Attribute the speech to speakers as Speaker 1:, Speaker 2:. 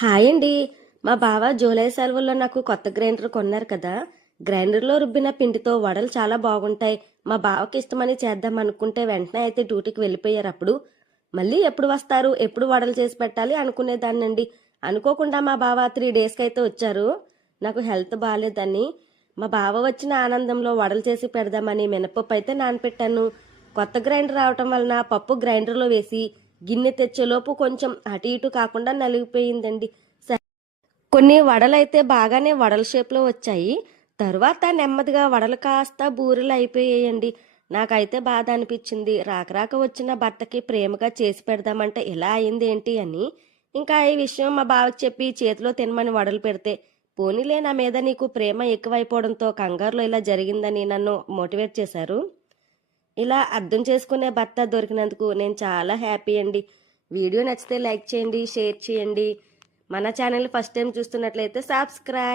Speaker 1: Hi అండి. మా బావ జూలై సెలవుల్లో నాకు కొత్త గ్రైండర్ కొన్నారు కదా. గ్రైండర్లో రుబ్బిన పిండితో వడలు చాలా బాగుంటాయి. మా బావకి ఇష్టమని చేద్దాం అనుకుంటే వెంటనే అయితే డ్యూటీకి వెళ్ళిపోయారు అప్పుడు. మళ్ళీ ఎప్పుడు వస్తారు? ఎప్పుడు వడలు చేసి పెట్టాలి అనుకునేదాన్నండి. అనుకోకుండా మా బావ త్రీ డేస్కి అయితే వచ్చారు. నాకు హెల్త్ బాగాలేదని మా బావ వచ్చిన ఆనందంలో వడలు చేసి పెడదామని మినపప్పు అయితే నానపెట్టాను. కొత్త గ్రైండర్ రావటం వలన పప్పు గ్రైండర్లో వేసి గిన్నె తెచ్చేలోపు కొంచెం అటు ఇటు కాకుండా నలిగిపోయిందండి. కొన్ని వడలైతే బాగానే వడల షేప్లో వచ్చాయి. తరువాత నెమ్మదిగా వడలు కాస్త బూరెలు అయిపోయాయండి. నాకైతే బాధ అనిపించింది. రాక రాక వచ్చిన భర్తకి ప్రేమగా చేసి పెడదామంటే ఇలా అయింది ఏంటి అని. ఇంకా ఈ విషయం మా బావకి చెప్పి చేతిలో తినమని వడలు పెడితే పోనీలే నా మీద నీకు ప్రేమ ఎక్కువైపోవడంతో కంగారులో ఇలా జరిగిందని నన్ను మోటివేట్ చేశారు. ఇలా అర్థం చేసుకునే భర్త దొరికినందుకు నేను చాలా హ్యాపీ అండి. వీడియో నచ్చితే లైక్ చేయండి షేర్ చేయండి. మన ఛానల్ ఫస్ట్ టైం చూస్తున్నట్లయితే సబ్స్క్రైబ్.